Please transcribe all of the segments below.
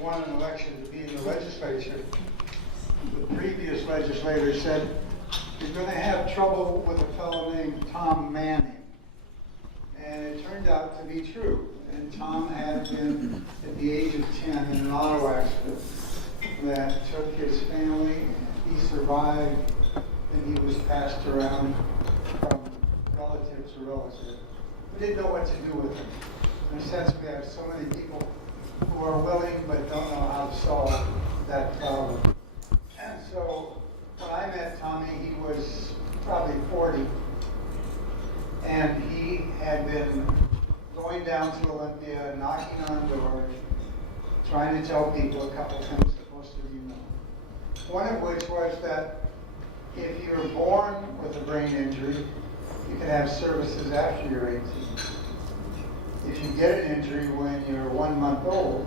won an election to be in the legislature, the previous legislator said, "You're going to have trouble with a fellow named Tom Manning." And it turned out to be true. And Tom had been, at the age of 10, in an auto accident that took his family. He survived, and he was passed around from relative to relative. We didn't know what to do with him. In a sense, we have so many people who are willing but don't know how to solve that problem. And so when I met Tommy, he was probably 40. And he had been going down to Olympia, knocking on doors, trying to tell people a couple things that most of you know. One of which was that if you're born with a brain injury, you can have services after you're 18. If you get an injury when you're 1 month old,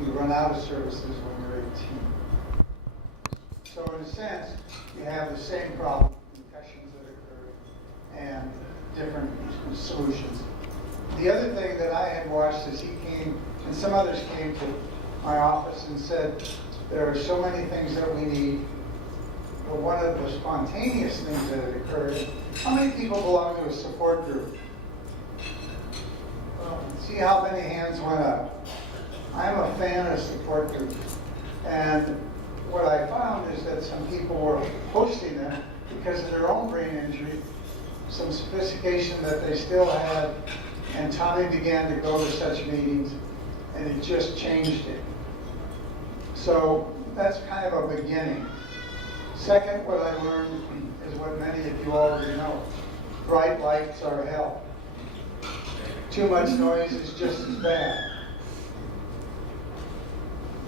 you run out of services when you're 18. So in a sense, you have the same problem, concussions that occur, and different solutions. The other thing that I had watched as he came, and some others came to my office and said, there are so many things that we need, but one of the spontaneous things that had occurred, how many people belong to a support group? See how many hands went up. I'm a fan of support groups. And what I found is that some people were hosting them because of their own brain injury, some sophistication that they still had, and Tommy began to go to such meetings, and it just changed it. So that's kind of a beginning. Second, what I learned is what many of you already know. Bright lights are hell. Too much noise is just as bad.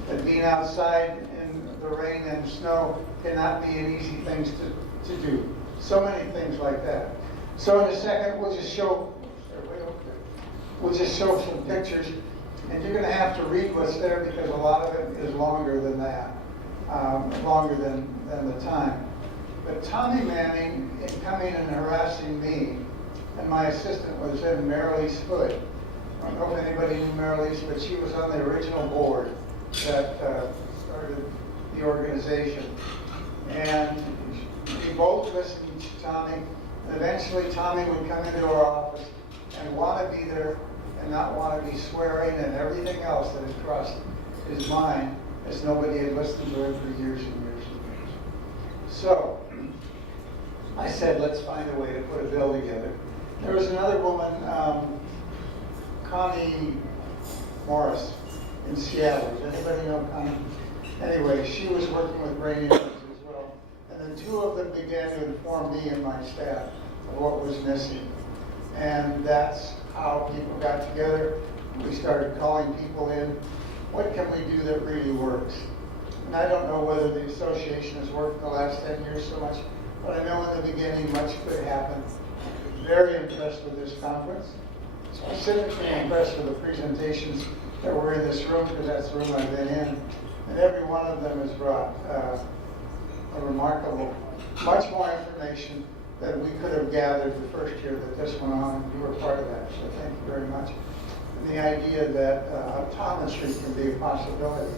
But being outside in the rain and snow cannot be an easy thing to do. So many things like that. So in a second, we'll just show some pictures, and you're going to have to read what's there because a lot of it is longer than that, longer than the time. But Tommy Manning, in coming and harassing me, and my assistant was in Marilee's Hood. I don't know if anybody knew Marilee's, but she was on the original board that started the organization. And we both listened to Tommy. And eventually Tommy would come into our office and want to be there and not want to be swearing and everything else that had crossed his mind, as nobody had listened to him for years and years and years. So I said, let's find a way to put a bill together. There was another woman, Connie Morris in Seattle. Does anybody know Connie? Anyway, she was working with brain injuries as well. And then two of them began to inform me and my staff of what was missing. And that's how people got together. We started calling people in. What can we do that really works? And I don't know whether the association has worked in the last 10 years so much, but I know in the beginning much could happen. Very impressed with this conference. Specifically impressed with the presentations that were in this room, because that's the room I've been in. And every one of them has brought a remarkable, much more information than we could have gathered the first year that this went on, and you were part of that, so thank you very much. And the idea that optometry can be a possibility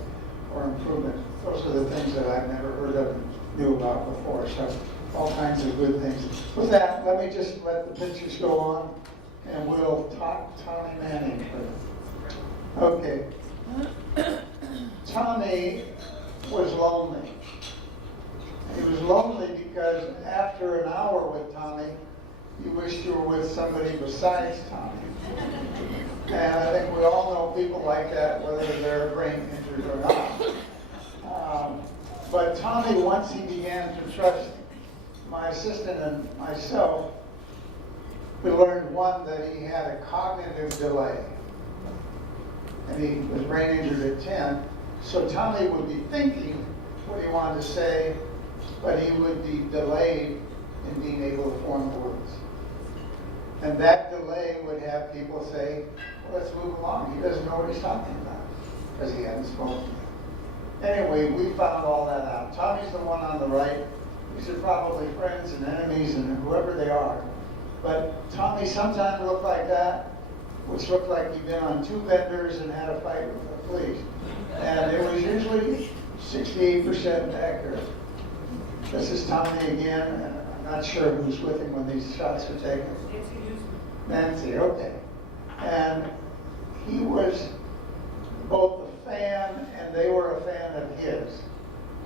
or improvement, those are the things that I've never heard of and knew about before, so all kinds of good things. With that, let me just let the pictures go on, and we'll talk Tommy Manning for Okay. Tommy was lonely. He was lonely because after an hour with Tommy, you wished you were with somebody besides Tommy. And I think we all know people like that, whether they're brain injured or not. But Tommy, once he began to trust my assistant and myself, we learned, one, that he had a cognitive delay. And he was brain injured at 10. So Tommy would be thinking what he wanted to say, but he would be delayed in being able to form words. And that delay would have people say, well, let's move along. He doesn't know what he's talking about because he hadn't spoken yet. Anyway, we found all that out. Tommy's the one on the right. These are probably friends and enemies and whoever they are. But Tommy sometimes looked like that, which looked like he'd been on 2 benders and had a fight with the police. And it was usually 68% accurate. This is Tommy again, and I'm not sure who's with him when these shots were taken. Nancy, okay. And he was both a fan and they were a fan of his.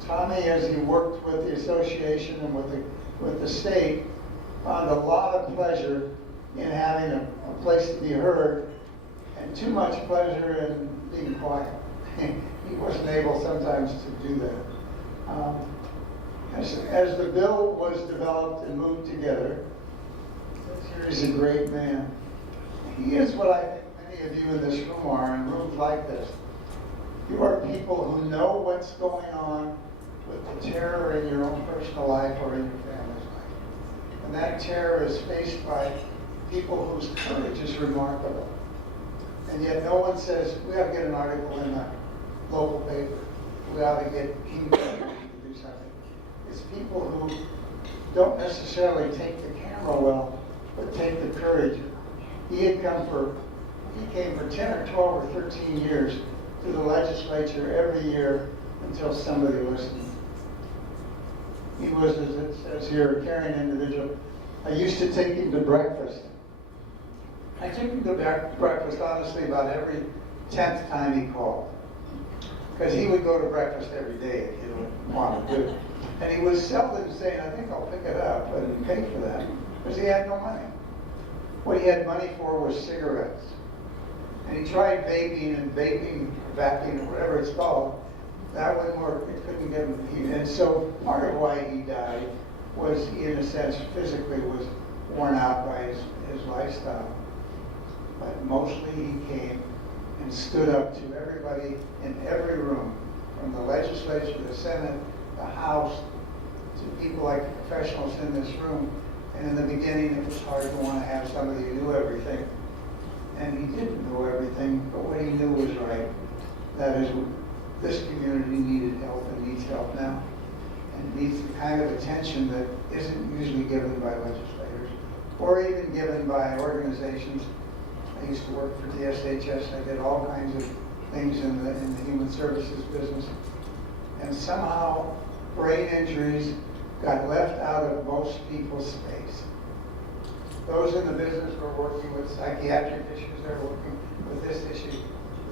Tommy, as he worked with the association and with the state, found a lot of pleasure in having a place to be heard and too much pleasure in being quiet. He wasn't able sometimes to do that. As the bill was developed and moved together, he's a great man. He is what I think many of you in this room are, in rooms like this. You are people who know what's going on with the terror in your own personal life or in your family's life. And that terror is faced by people whose courage is remarkable. And yet no one says, we ought to get an article in the local paper. We ought to get King to do something. It's people who don't necessarily take the camera well, but take the courage. He came for 10 or 12 or 13 years to the legislature every year until somebody listened. He was, as it says here, a caring individual. I used to take him to breakfast. I took him to breakfast, honestly, about every 10th time he called. Because he would go to breakfast every day if he didn't want to do it. And he was seldom saying, I think I'll pick it up and pay for that, because he had no money. What he had money for was cigarettes. And he tried vaping, or whatever it's called. That wouldn't work. It couldn't get him. And so part of why he died was he, in a sense, physically was worn out by his lifestyle. But mostly he came and stood up to everybody in every room, from the legislature, the Senate, the House, to people like the professionals in this room. And in the beginning, it was hard to want to have somebody who knew everything. And he didn't know everything, but what he knew was right. That is, this community needed help and needs help now. And needs the kind of attention that isn't usually given by legislators, or even given by organizations. I used to work for DSHS. I did all kinds of things in the human services business. And somehow, brain injuries got left out of most people's space. Those in the business were working with psychiatric issues, they were working with this issue,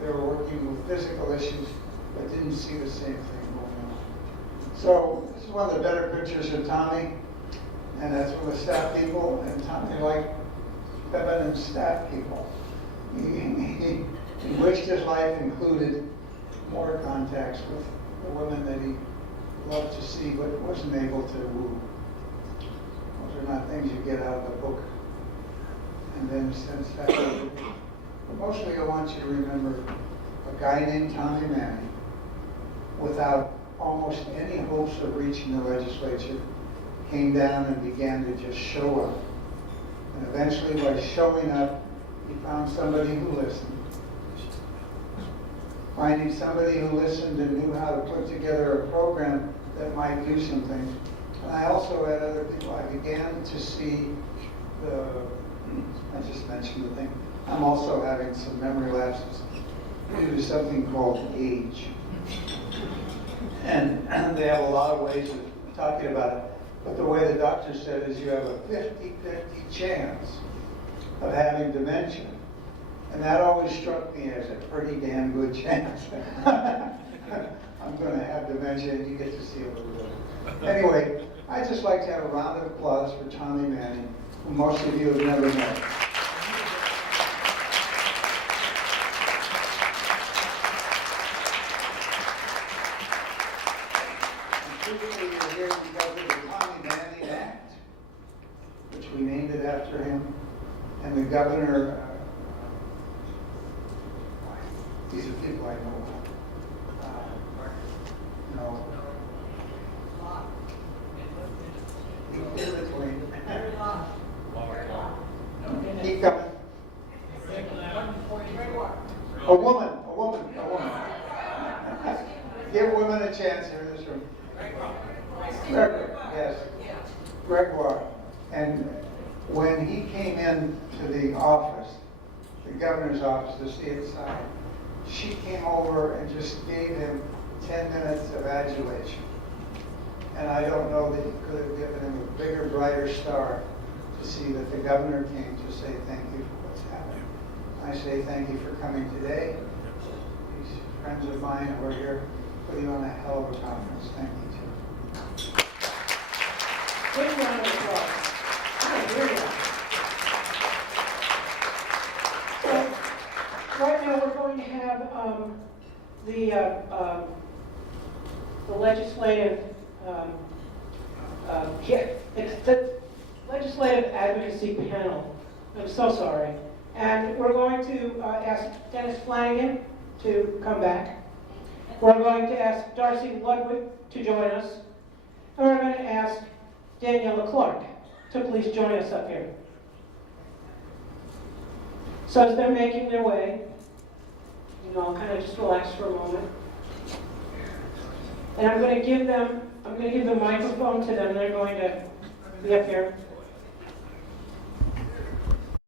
they were working with physical issues, but didn't see the same thing going on. So this is one of the better pictures of Tommy, and that's with the staff people, and Tommy liked feminine staff people. He wished his life included more contacts with the women that he loved to see, but wasn't able to woo. Those are not things you get out of the book. And then since that, but mostly I want you to remember a guy named Tommy Manning, without almost any hopes of reaching the legislature, came down and began to just show up. And eventually, by showing up, he found somebody who listened. Finding somebody who listened and knew how to put together a program that might do some things. And I also had other people. I began to see I just mentioned the thing. I'm also having some memory lapses due to something called age. And they have a lot of ways of talking about it. But the way the doctor said is you have a 50-50 chance of having dementia. And that always struck me as a pretty damn good chance. I'm going to have dementia and you get to see a little bit. Anyway, I'd just like to have a round of applause for Tommy Manning, who most of you have never met. You're here because of the Tommy Manning Act, which we named it after him, and the governor. These are people I know. No. In between. Keep coming. A woman. Give women a chance here in this room. Gregoire, yes. Gregoire. And when he came in to the office, the the governor's office to see it signed. She came over and just gave him 10 minutes of adulation. And I don't know that you could have given him a bigger, brighter star to see that the governor came to say thank you for what's happened. I say thank you for coming today. These friends of mine who are here putting on a hell of a conference. Thank you, too. Big round of applause. I hear you. So, right now we're going to have the legislative, it's the legislative advocacy panel. I'm so sorry. And we're going to ask Dennis Flanagan to come back. We're going to ask Darcy Ludwig to join us. And we're going to ask Daniela Clark to please join us up here. So as they're making their way, you know, I'll kind of just relax for a moment. And I'm going to give the microphone to them. They're going to be up here.